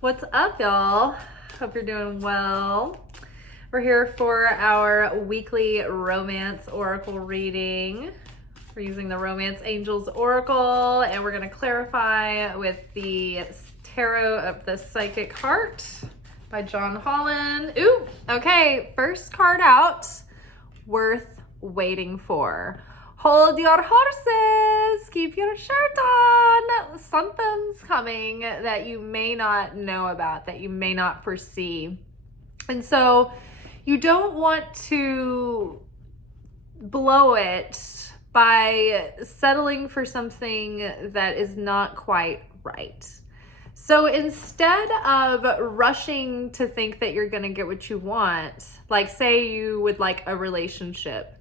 What's up, y'all? Hope you're doing well. We're here for our weekly romance oracle reading. We're using the Romance Angels Oracle, and we're going to clarify with the Tarot of the Psychic Heart by John Holland. Ooh, okay, first card out, worth waiting for. Hold your horses, keep your shirt on. Something's coming that you may not know about, that you may not foresee. And so you don't want to blow it by settling for something that is not quite right. So instead of rushing to think that you're going to get what you want, like say you would like a relationship,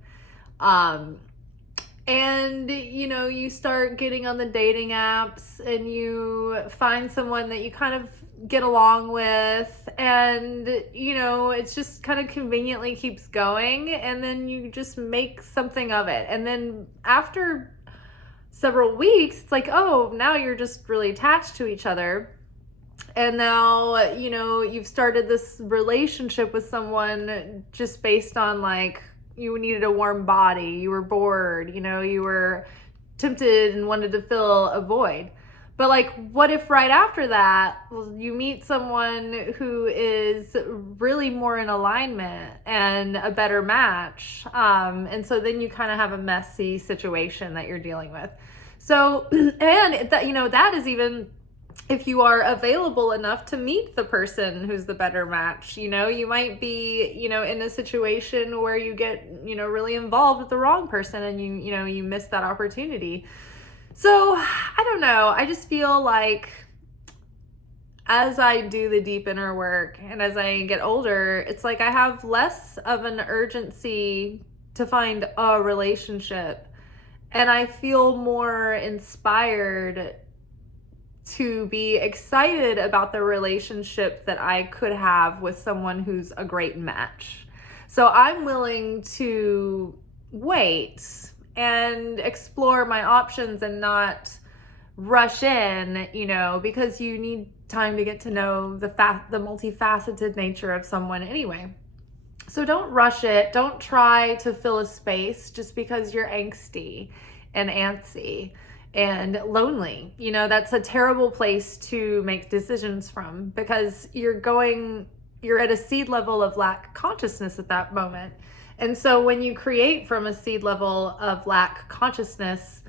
and you start getting on the dating apps and you find someone that you kind of get along with, and it's just kind of conveniently keeps going, and then you just make something of it, and then after several weeks it's like, oh, now you're just really attached to each other. And now, you've started this relationship with someone just based on like, you needed a warm body, you were bored, you were tempted and wanted to fill a void. But like, what if right after that you meet someone who is really more in alignment and a better match? And so then you kind of have a messy situation that you're dealing with. So, and that, that is even if you are available enough to meet the person who's the better match. You might be, in a situation where you get, really involved with the wrong person, and you miss that opportunity. So I don't know. I just feel like as I do the deep inner work and as I get older, it's like I have less of an urgency to find a relationship, and I feel more inspired to be excited about the relationship that I could have with someone who's a great match. So I'm willing to wait and explore my options and not rush in, because you need time to get to know the multifaceted nature of someone anyway. So don't rush it. Don't try to fill a space just because you're angsty and antsy and lonely. That's a terrible place to make decisions from, because you're at a seed level of lack consciousness at that moment. And so when you create from a seed level of lack consciousness,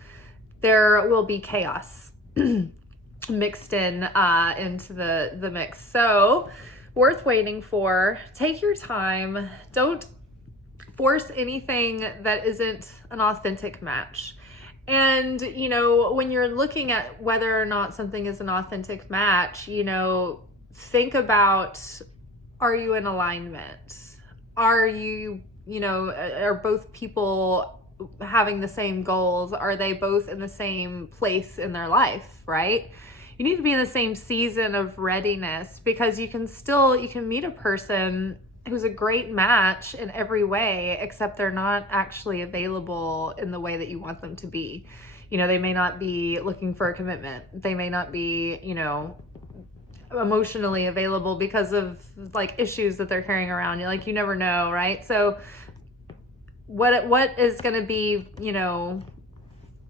there will be chaos mixed into the mix. So worth waiting for. Take your time. Don't force anything that isn't an authentic match. And, when you're looking at whether or not something is an authentic match, think about, are you in alignment? Are you, are both people having the same goals? Are they both in the same place in their life, right? You need to be in the same season of readiness, because you can meet a person who's a great match in every way, except they're not actually available in the way that you want them to be. They may not be looking for a commitment. They may not be, emotionally available because of like issues that they're carrying around. You never know, right? So what is going to be,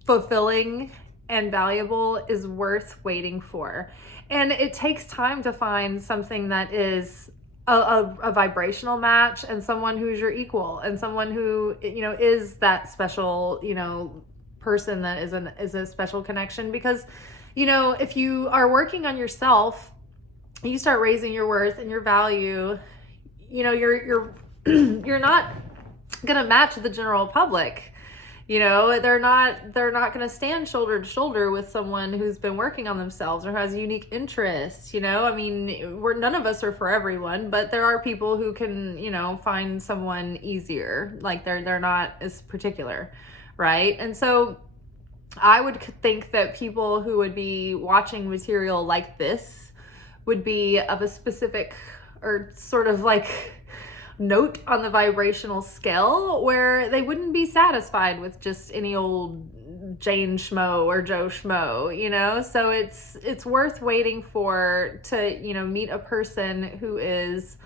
fulfilling and valuable is worth waiting for. And it takes time to find something that is a vibrational match, and someone who's your equal, and someone who is that special person that is a special connection. Because if you are working on yourself, you start raising your worth and your value, you're not gonna match the general public. They're not going to stand shoulder to shoulder with someone who's been working on themselves or has unique interests. None of us are for everyone, but there are people who can, find someone easier. Like they're not as particular, right? And so I would think that people who would be watching material like this would be of a specific or sort of like note on the vibrational scale, where they wouldn't be satisfied with just any old Jane Schmo or Joe Schmo, you know? So it's worth waiting for to, you know, meet a person who is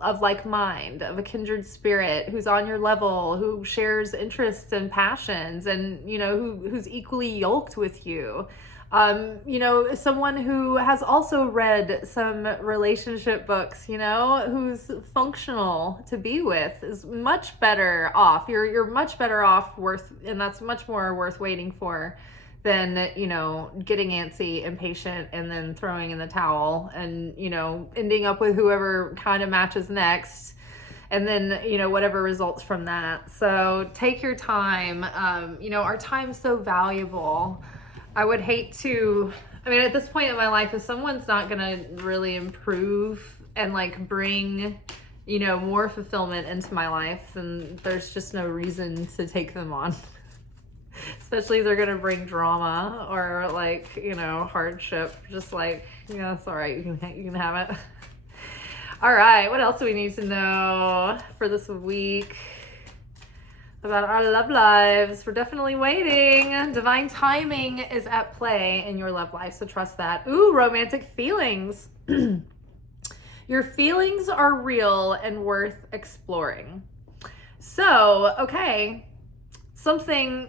of like mind, of a kindred spirit, who's on your level, who shares interests and passions, and you know, who's equally yoked with you. You know, someone who has also read some relationship books, you know, who's functional to be with is much better off. You're much better off and that's much more worth waiting for than, you know, getting antsy, impatient, and then throwing in the towel and, you know, ending up with whoever kind of matches next. And then, you know, whatever results from that. So take your time. You know, our time's so valuable. I would hate to, I mean, at this point in my life, if someone's not going to really improve and like bring, you know, more fulfillment into my life, then there's just no reason to take them on. Especially if they're going to bring drama or like, you know, hardship. Just like, yeah, it's all right. You can have it. All right. What else do we need to know for this week about our love lives? We're definitely waiting. Divine timing is at play in your love life, so trust that. Ooh, romantic feelings. Your feelings are real and worth exploring. So, okay, something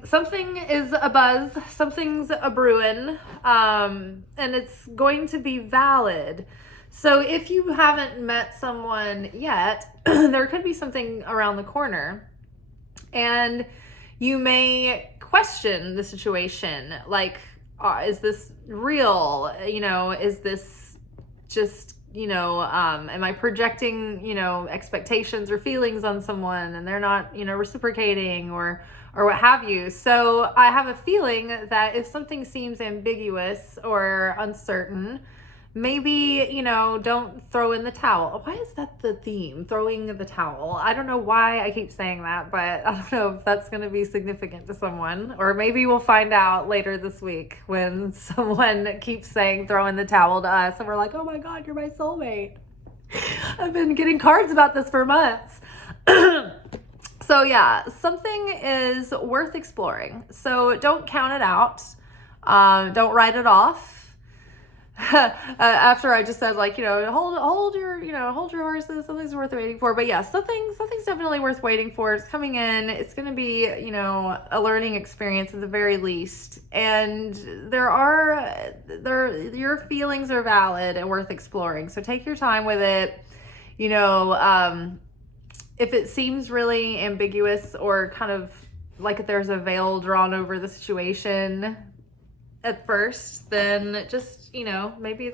is a buzz, something's a brewing, and it's going to be valid. So if you haven't met someone yet, there could be something around the corner. And you may question the situation, like, is this real? You know, is this just, you know, am I projecting, you know, expectations or feelings on someone and they're not, you know, reciprocating or what have you? So I have a feeling that if something seems ambiguous or uncertain, maybe, you know, don't throw in the towel. Why is that the theme? Throwing the towel. I don't know why I keep saying that, but I don't know if that's going to be significant to someone. Or maybe we'll find out later this week when someone keeps saying throw in the towel to us. And we're like, oh my God, you're my soulmate. I've been getting cards about this for months. So yeah, something is worth exploring. So don't count it out. Don't write it off. After I just said, like, you know, hold your horses, something's worth waiting for. But yeah, something's definitely worth waiting for. It's coming in. It's going to be, you know, a learning experience at the very least. And your feelings are valid and worth exploring. So take your time with it. You know, if it seems really ambiguous or kind of like there's a veil drawn over the situation at first, then just, you know, maybe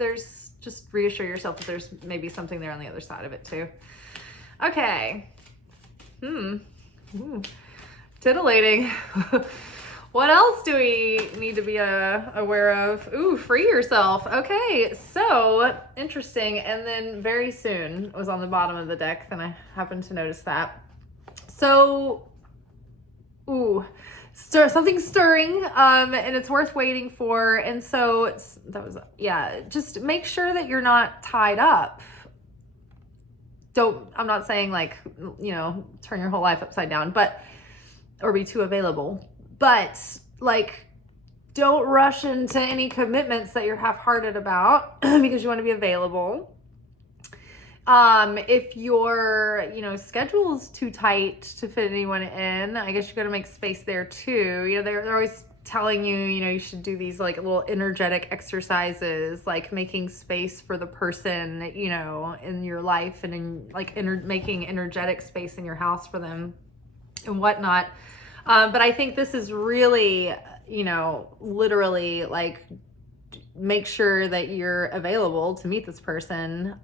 just reassure yourself that there's maybe something there on the other side of it too. Okay. Titillating. What else do we need to be aware of? Ooh, free yourself. Okay, so interesting. And then very soon was on the bottom of the deck, and I happened to notice that. So, something stirring, and it's worth waiting for. And so just make sure that you're not tied up. I'm not saying like, you know, turn your whole life upside down, or be too available, but like, don't rush into any commitments that you're half-hearted about because you want to be available. If your, you know, schedule is too tight to fit anyone in, I guess you got to make space there too. You know, they're always telling you, you know, you should do these like little energetic exercises, like making space for the person, you know, in your life, and in like making energetic space in your house for them and whatnot. But I think this is really, you know, literally like, make sure that you're available to meet this person.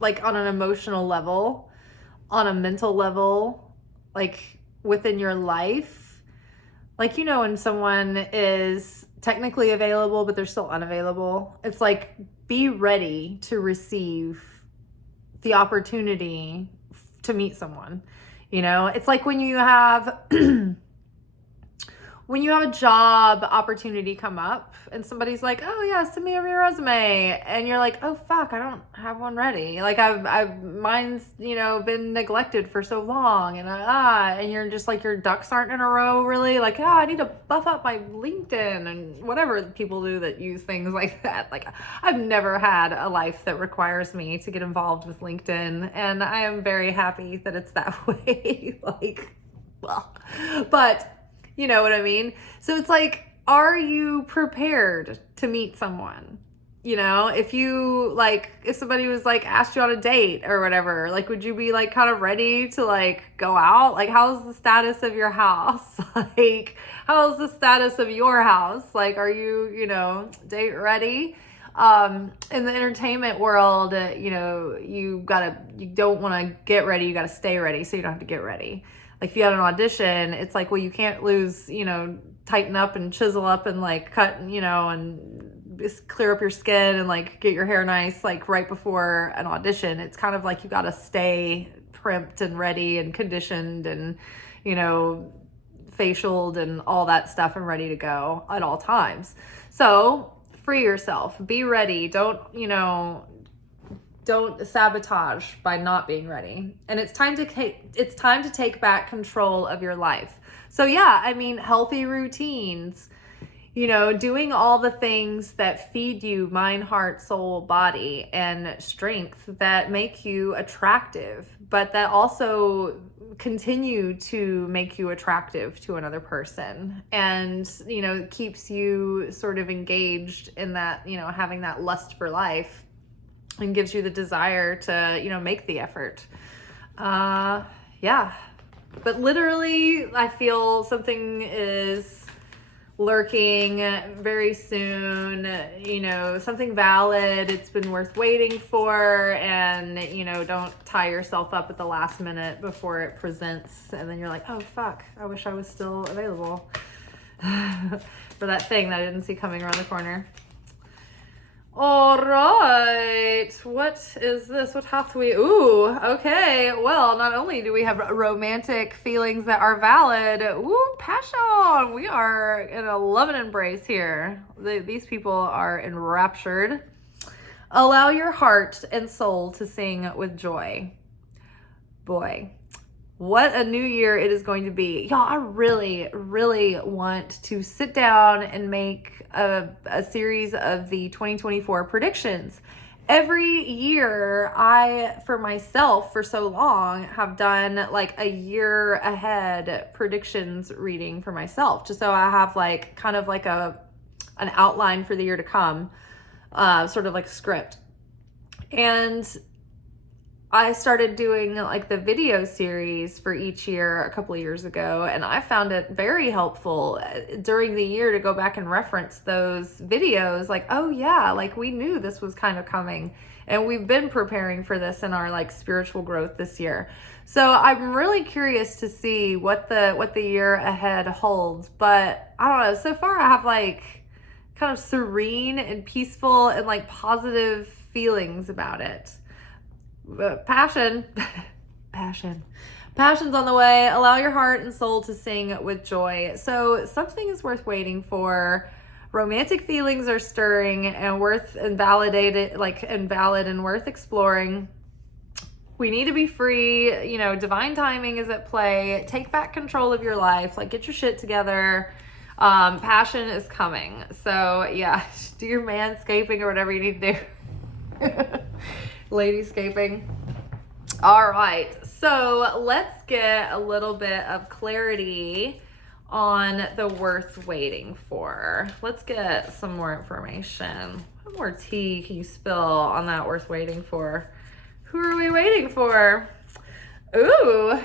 Like on an emotional level, on a mental level, like within your life. Like, you know, when someone is technically available, but they're still unavailable, it's like, be ready to receive the opportunity to meet someone. You know, it's like when you have when you have a job opportunity come up and somebody's like, oh yeah, send me over your resume, and you're like, oh fuck, I don't have one ready, like mine's, been neglected for so long, and you're just like, your ducks aren't in a row, really, like, I need to buff up my LinkedIn and whatever people do that use things like that. Like, I've never had a life that requires me to get involved with LinkedIn, and I am very happy that it's that way. Like, well, but you know what I mean? So it's like, are you prepared to meet someone? If somebody was like, asked you on a date or whatever, like, would you be like kind of ready to like go out? Like, how's the status of your house? Like, how's the status of your house? Like, are you, date ready? In the entertainment world, you don't want to get ready. You got to stay ready so you don't have to get ready. Like, if you had an audition, it's like, well, you can't lose, tighten up and chisel up and like cut, and just clear up your skin and like get your hair nice, like right before an audition. It's kind of like you got to stay primped and ready and conditioned and, facialed and all that stuff and ready to go at all times. So free yourself, be ready. Don't sabotage by not being ready. And it's time to take back control of your life. So yeah, healthy routines, doing all the things that feed you mind, heart, soul, body, and strength that make you attractive, but that also continue to make you attractive to another person, and keeps you sort of engaged in that, having that lust for life, and gives you the desire to, make the effort. Yeah. But literally, I feel something is lurking very soon, something valid. It's been worth waiting for, and, don't tie yourself up at the last minute before it presents. And then you're like, oh, fuck, I wish I was still available for that thing that I didn't see coming around the corner. All right, what is this? What hath we? Ooh, okay. Well, not only do we have romantic feelings that are valid, passion. We are in a love and embrace here. These people are enraptured. Allow your heart and soul to sing with joy. Boy, what a new year it is going to be. Y'all, I really, really want to sit down and make a series of the 2024 predictions. Every year, for myself, for so long, have done like a year ahead predictions reading for myself, just so I have like kind of like an outline for the year to come, sort of like a script. And I started doing like the video series for each year a couple of years ago, and I found it very helpful during the year to go back and reference those videos. Like, oh yeah, like we knew this was kind of coming, and we've been preparing for this in our like spiritual growth this year. So I'm really curious to see what the year ahead holds. But I don't know, so far I have like kind of serene and peaceful and like positive feelings about it. Passion's on the way. Allow your heart and soul to sing with joy. So something is worth waiting for. Romantic feelings are stirring and valid and worth exploring. We need to be free. Divine timing is at play. Take back control of your life. Like, get your shit together. Passion is coming. So yeah, do your manscaping or whatever you need to do. Ladyscaping. All right, so let's get a little bit of clarity on the worth waiting for. Let's get some more information. What more tea can you spill on that worth waiting for? Who are we waiting for? Ooh,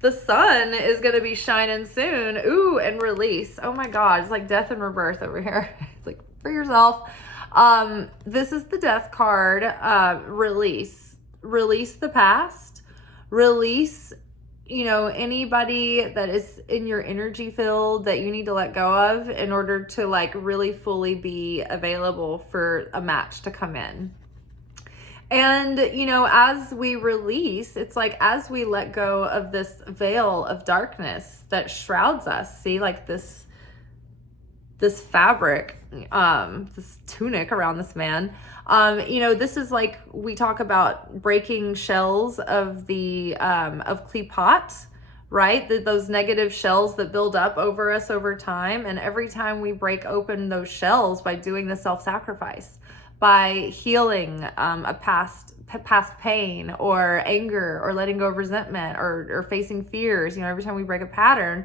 the sun is going to be shining soon. Ooh, and release. Oh my God, it's like death and rebirth over here. It's like, for yourself. This is the death card. Release the past, release, anybody that is in your energy field that you need to let go of in order to like really fully be available for a match to come in. And, as we release, it's like as we let go of this veil of darkness that shrouds us, see, like this fabric, this tunic around this man. This is like, we talk about breaking shells of of Kleepat, right? Those negative shells that build up over us over time. And every time we break open those shells by doing the self-sacrifice, by healing a past pain or anger or letting go of resentment or facing fears, every time we break a pattern,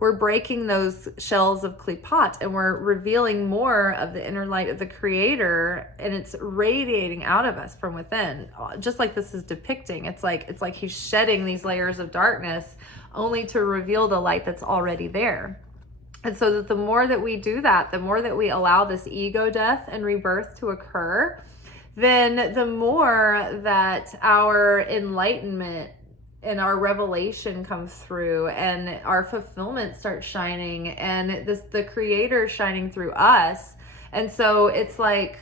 we're breaking those shells of Kleepat and we're revealing more of the inner light of the Creator, and it's radiating out of us from within, just like this is depicting. It's like he's shedding these layers of darkness only to reveal the light that's already there. And so that the more that we do that, the more that we allow this ego death and rebirth to occur, then the more that our enlightenment and our revelation comes through and our fulfillment starts shining, and the Creator shining through us. And so it's like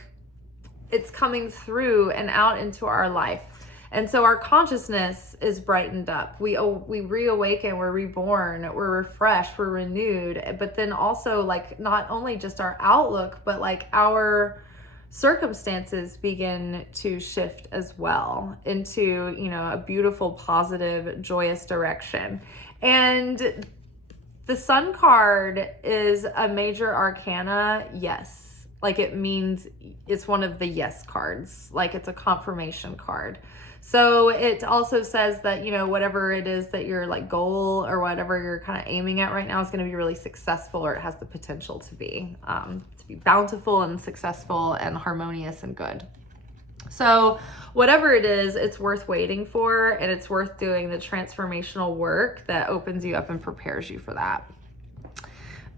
it's coming through and out into our life. And so our consciousness is brightened up. We reawaken, we're reborn, we're refreshed, we're renewed. But then also, like, not only just our outlook, but like our circumstances begin to shift as well into, a beautiful, positive, joyous direction. And the Sun card is a major arcana, yes. Like, it means it's one of the yes cards. Like, it's a confirmation card. So it also says that, whatever it is that your like goal or whatever you're kind of aiming at right now is going to be really successful, or it has the potential to be bountiful and successful and harmonious and good. So whatever it is, it's worth waiting for, and it's worth doing the transformational work that opens you up and prepares you for that.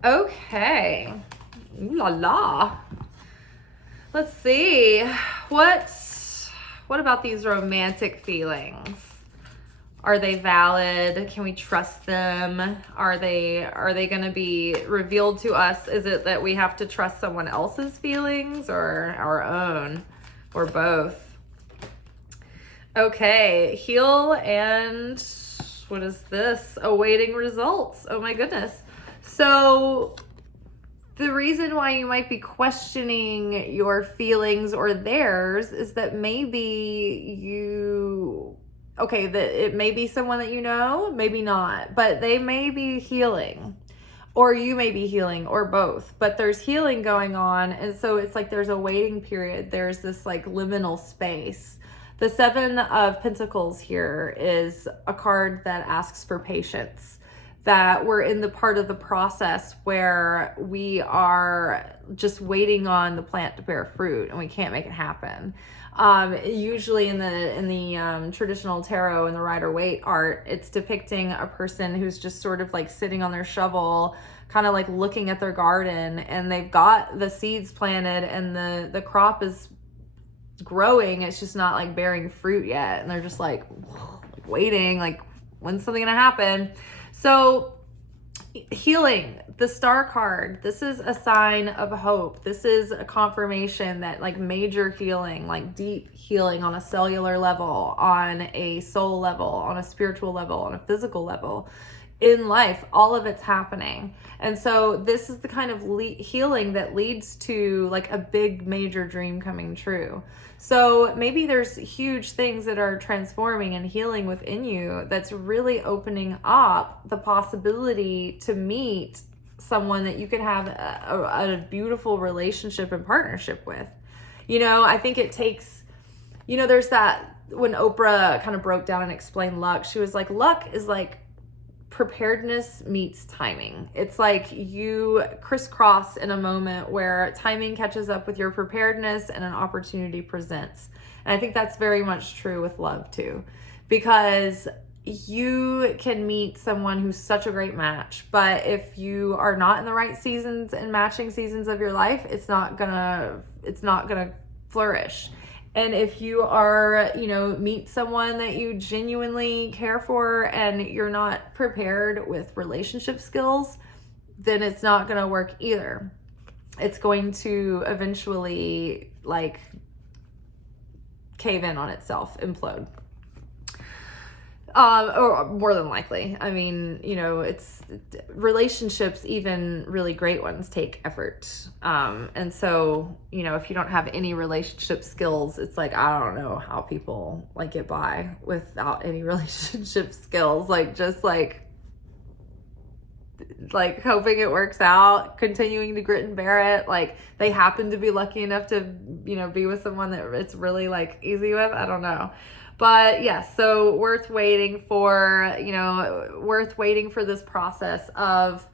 Okay. Ooh la la. Let's see. What about these romantic feelings? Are they valid? Can we trust them? Are they going to be revealed to us? Is it that we have to trust someone else's feelings or our own, or both? Okay, heal and what is this? Awaiting results. Oh my goodness. So the reason why you might be questioning your feelings or theirs is that maybe it may be someone that maybe not, but they may be healing, or you may be healing, or both, but there's healing going on. And so it's like there's a waiting period. There's this like liminal space. The Seven of Pentacles here is a card that asks for patience, that we're in the part of the process where we are just waiting on the plant to bear fruit, and we can't make it happen. Usually in the traditional tarot and the Rider-Waite art, it's depicting a person who's just sort of like sitting on their shovel, kind of like looking at their garden, and they've got the seeds planted and the crop is growing. It's just not like bearing fruit yet, and they're just like waiting, like, when's something gonna happen? So healing, the Star card, this is a sign of hope. This is a confirmation that like major healing, like deep healing on a cellular level, on a soul level, on a spiritual level, on a physical level in life, all of it's happening. And so this is the kind of healing that leads to like a big major dream coming true. So maybe there's huge things that are transforming and healing within you that's really opening up the possibility to meet someone that you could have a beautiful relationship and partnership with. I think it takes, there's that, when Oprah kind of broke down and explained luck, she was like, luck is like preparedness meets timing. It's like you crisscross in a moment where timing catches up with your preparedness and an opportunity presents. And I think that's very much true with love too, because you can meet someone who's such a great match, but if you are not in the right seasons and matching seasons of your life, it's not gonna flourish. And if you are, meet someone that you genuinely care for and you're not prepared with relationship skills, then it's not going to work either. It's going to eventually cave in on itself, implode. Or more than likely. I mean, it's relationships, even really great ones, take effort. And so, if you don't have any relationship skills, it's like, I don't know how people like get by without any relationship skills. Like, just like hoping it works out, continuing to grit and bear it. Like, they happen to be lucky enough to, be with someone that it's really like easy with. I don't know. But yes, so worth waiting for this process of,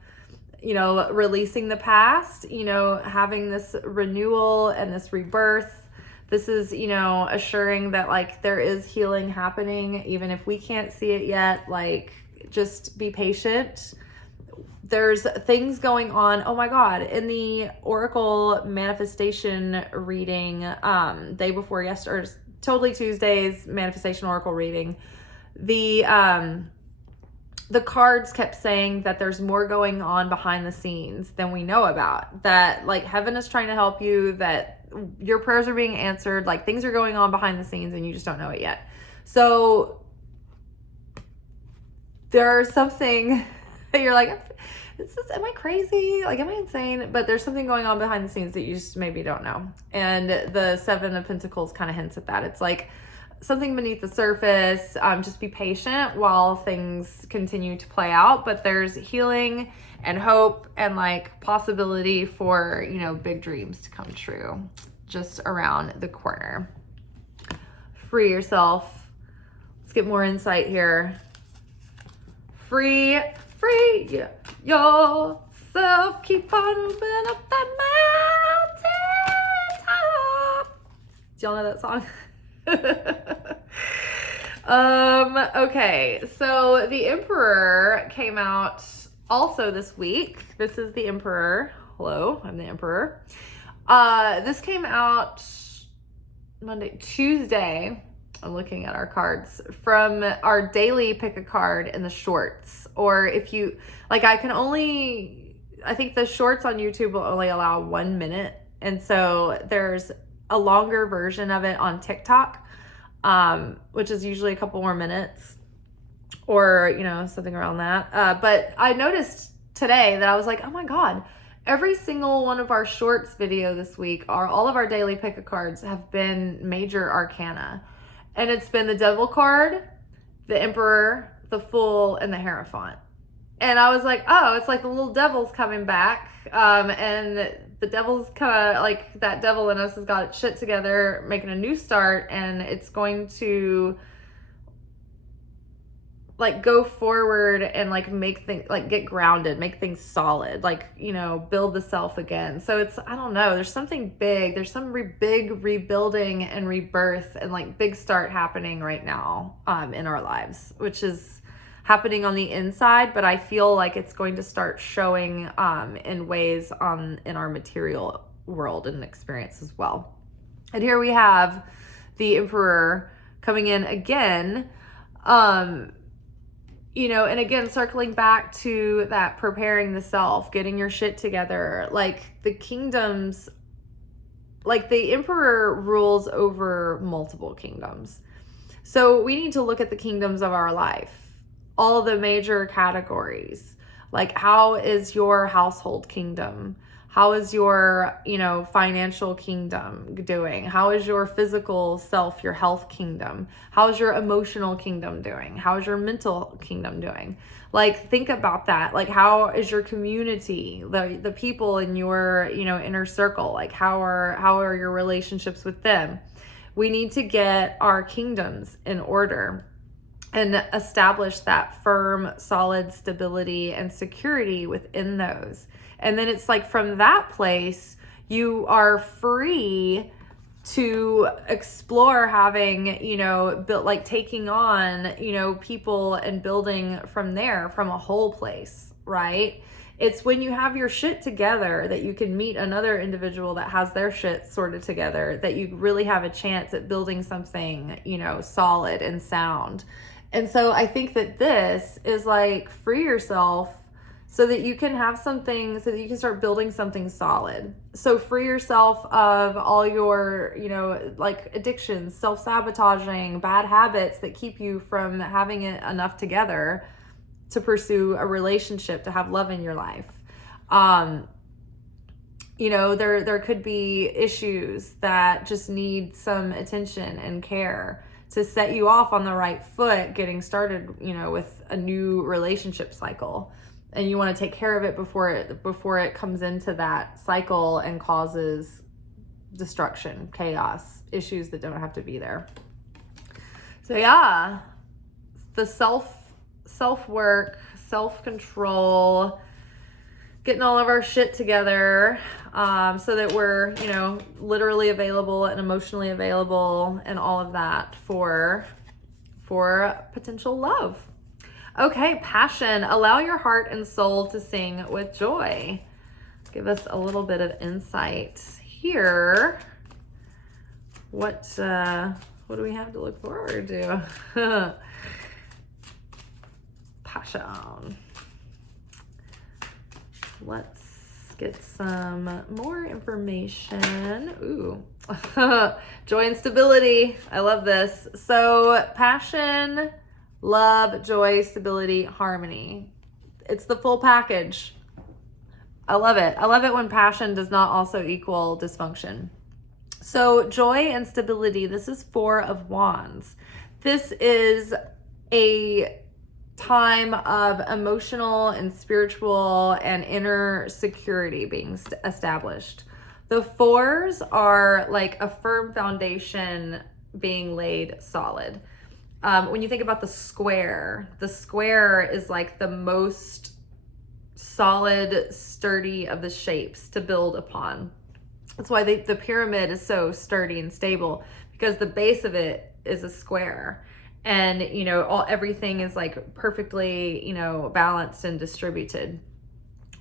releasing the past, having this renewal and this rebirth. This is, assuring that like there is healing happening, even if we can't see it yet. Like, just be patient. There's things going on. Oh my God. In the Oracle manifestation reading, day before yesterday, Totally Tuesday's manifestation oracle reading, the cards kept saying that there's more going on behind the scenes than we know about, that like heaven is trying to help you, that your prayers are being answered, like things are going on behind the scenes and you just don't know it yet. So there's something that you're like, am I crazy? Like, am I insane? But there's something going on behind the scenes that you just maybe don't know. And the Seven of Pentacles kind of hints at that. It's like something beneath the surface. Just be patient while things continue to play out. But there's healing and hope and like possibility for, big dreams to come true just around the corner. Free yourself. Let's get more insight here. Free yourself, keep on moving up that mountain top. Do y'all know that song? Okay, so the Emperor came out also this week. This is the Emperor. Hello, I'm the Emperor. This came out Tuesday. I'm looking at our cards from our daily pick a card in the shorts. Or if you like, I think the shorts on YouTube will only allow 1 minute. And so there's a longer version of it on TikTok, which is usually a couple more minutes or, something around that. But I noticed today that I was like, oh my God, every single one of our shorts video this week, all of our daily pick a cards have been major arcana. And it's been the Devil card, the Emperor, the Fool, and the Hierophant. And I was like, oh, it's like the little devil's coming back. And the devil's kind of like, that devil in us has got its shit together, making a new start. And it's going to like go forward and like make things, like get grounded, make things solid, like, build the self again. So it's, I don't know, there's something big, there's some big rebuilding and rebirth and like big start happening right now in our lives, which is happening on the inside, but I feel like it's going to start showing in ways in our material world and experience as well. And here we have the Emperor coming in again, and again, circling back to that preparing the self, getting your shit together, like the kingdoms, like the Emperor rules over multiple kingdoms. So we need to look at the kingdoms of our life, all the major categories. Like, how is your household kingdom? How is your, financial kingdom doing? How is your physical self, your health kingdom? How is your emotional kingdom doing? How is your mental kingdom doing? Like, think about that. Like, how is your community, the people in your, inner circle? Like, how are your relationships with them? We need to get our kingdoms in order and establish that firm, solid stability and security within those. And then it's like from that place, you are free to explore having, built, like taking on, people and building from there, from a whole place, right? It's when you have your shit together that you can meet another individual that has their shit sorted together, that you really have a chance at building something, solid and sound. And so I think that this is like, free yourself, so that you can have something, so that you can start building something solid. So free yourself of all your, like addictions, self-sabotaging, bad habits that keep you from having it enough together to pursue a relationship, to have love in your life. There could be issues that just need some attention and care to set you off on the right foot, getting started, with a new relationship cycle. And you want to take care of it before it comes into that cycle and causes destruction, chaos, issues that don't have to be there. So yeah, the self-work, self-control, getting all of our shit together, so that we're, literally available and emotionally available and all of that for potential love. Okay, passion. Allow your heart and soul to sing with joy. Give us a little bit of insight here. What do we have to look forward to? Passion. Let's get some more information. Ooh. Joy and stability. I love this. So passion, love, joy, stability, harmony. It's the full package. I love it. I love it when passion does not also equal dysfunction. So joy and stability, this is 4 of Wands. This is a time of emotional and spiritual and inner security being established. The 4s are like a firm foundation being laid solid. When you think about the square is like the most solid, sturdy of the shapes to build upon. That's why the pyramid is so sturdy and stable, because the base of it is a square. And, everything is like perfectly, balanced and distributed,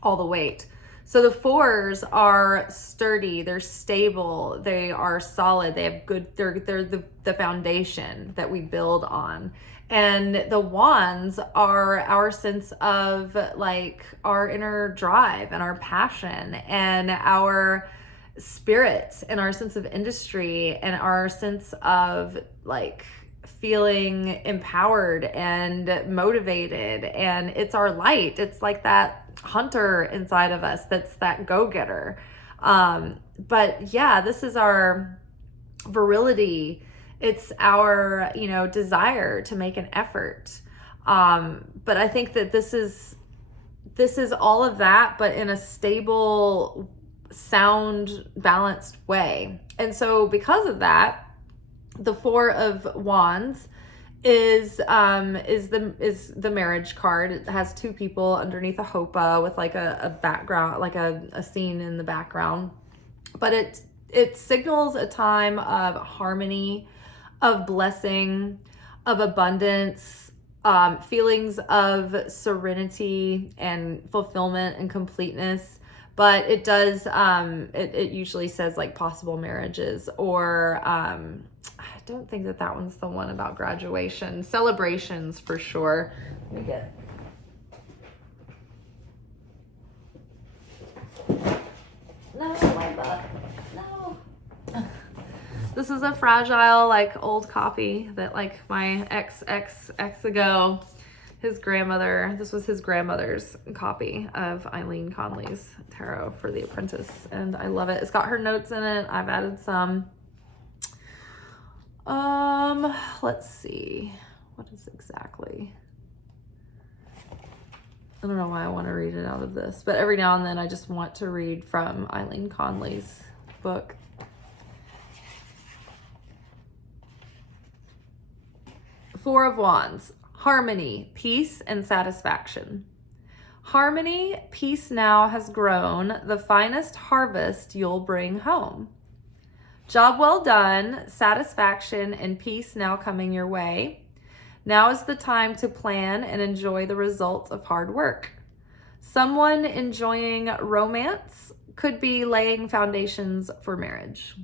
all the weight. So the 4s are sturdy, they're stable, they are solid, they have good, they're the foundation that we build on. And the Wands are our sense of like our inner drive and our passion and our spirit and our sense of industry and our sense of like feeling empowered and motivated. And it's our light. It's like that hunter inside of us that's that go-getter. But yeah, this is our virility. It's our, desire to make an effort. But I think that this is all of that, but in a stable, sound, balanced way. And so because of that, the 4 of Wands is the marriage card. It has 2 people underneath a hopa with like a background, like a scene in the background. But it signals a time of harmony, of blessing, of abundance, feelings of serenity and fulfillment and completeness. But it does, it usually says like possible marriages, or I don't think that one's the one about graduation. Celebrations for sure. Let me get. No, my butt. No. This is a fragile, like old copy that like my ex ago, this was his grandmother's copy of Eileen Conley's tarot for The Apprentice, and I love it. It's got her notes in it. I've added some. Let's see. What is exactly? I don't know why I want to read it out of this, but every now and then I just want to read from Eileen Conley's book. Four of Wands. Harmony, peace, and satisfaction. Harmony, peace now has grown, the finest harvest you'll bring home. Job well done, satisfaction and peace now coming your way. Now is the time to plan and enjoy the results of hard work. Someone enjoying romance could be laying foundations for marriage.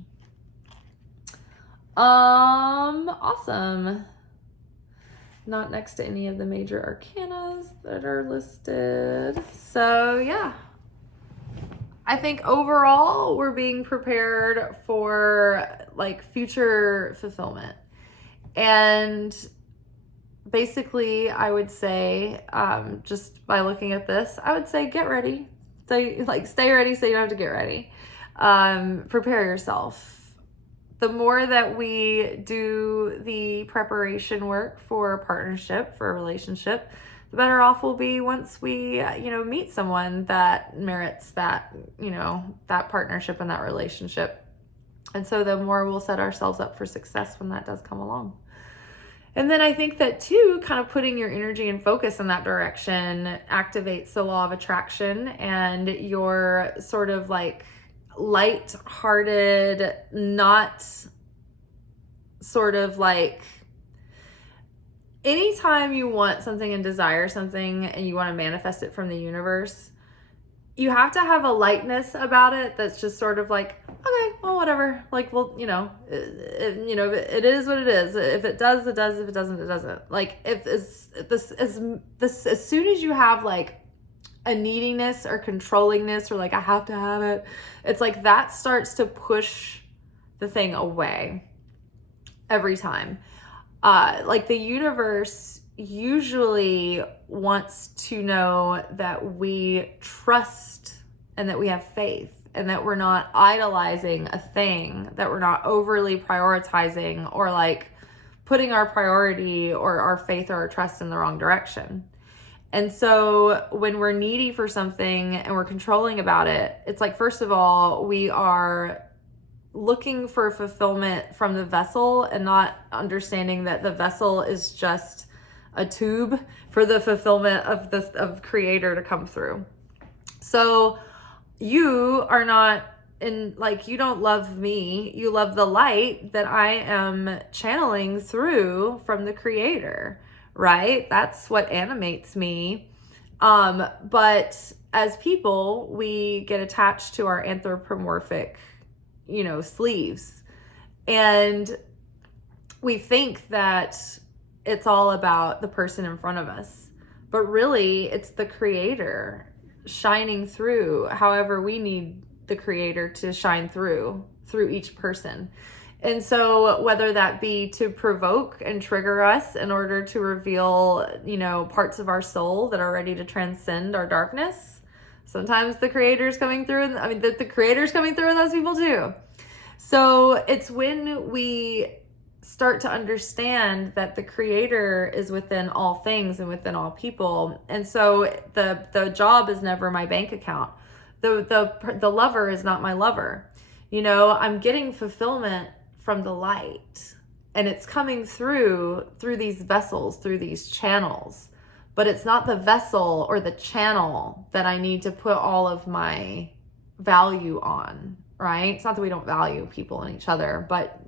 Awesome. not next to any of the major arcanas that are listed. So yeah, I think overall we're being prepared for like future fulfillment. And basically I would say, just by looking at this, I would say get ready. Stay ready so you don't have to get ready. Prepare yourself. The more that we do the preparation work for a partnership, for a relationship, the better off we'll be once we, meet someone that merits that, that partnership and that relationship. And so the more we'll set ourselves up for success when that does come along. And then I think that too, kind of putting your energy and focus in that direction activates the law of attraction, and your sort of like light-hearted, not sort of like, anytime you want something and desire something and you want to manifest it from the universe, you have to have a lightness about it that's just sort of like, okay, well, whatever. Like, well, it is what it is. If it does, it does. If it doesn't, it doesn't. Like, as soon as you have like a neediness or controllingness or like I have to have it, it's like that starts to push the thing away every time. Like the universe usually wants to know that we trust and that we have faith and that we're not idolizing a thing, that we're not overly prioritizing or like putting our priority or our faith or our trust in the wrong direction. And so when we're needy for something and we're controlling about it, it's like, first of all, we are looking for fulfillment from the vessel and not understanding that the vessel is just a tube for the fulfillment of creator to come through. So you are not you don't love me, you love the light that I am channeling through from the creator, right? That's what animates me. But as people, we get attached to our anthropomorphic, sleeves. And we think that it's all about the person in front of us. But really, it's the creator shining through however we need the creator to shine through each person. And so whether that be to provoke and trigger us in order to reveal, parts of our soul that are ready to transcend our darkness, sometimes the creator's coming through, and the creator's coming through in those people too. So it's when we start to understand that the creator is within all things and within all people. And so the job is never my bank account. The lover is not my lover. I'm getting fulfillment from the light, and it's coming through these vessels, through these channels. But it's not the vessel or the channel that I need to put all of my value on, right? It's not that we don't value people and each other, but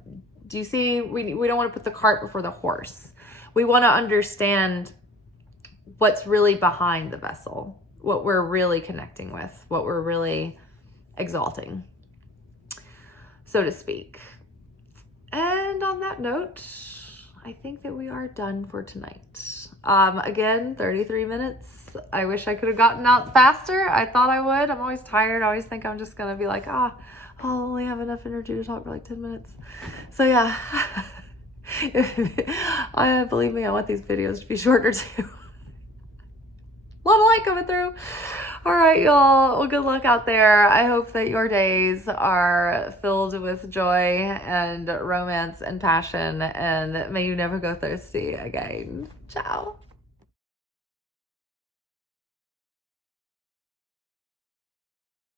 do you see, we don't want to put the cart before the horse. We want to understand what's really behind the vessel, what we're really connecting with, what we're really exalting, so to speak. And on that note, I think that we are done for tonight. Again, 33 minutes. I wish I could have gotten out faster. I thought I would. I'm always tired. I always think I'm just going to be like, I'll only have enough energy to talk for like 10 minutes. So yeah, believe me, I want these videos to be shorter too. A lot of light coming through. All right, y'all. Well, good luck out there. I hope that your days are filled with joy and romance and passion, and may you never go thirsty again. Ciao.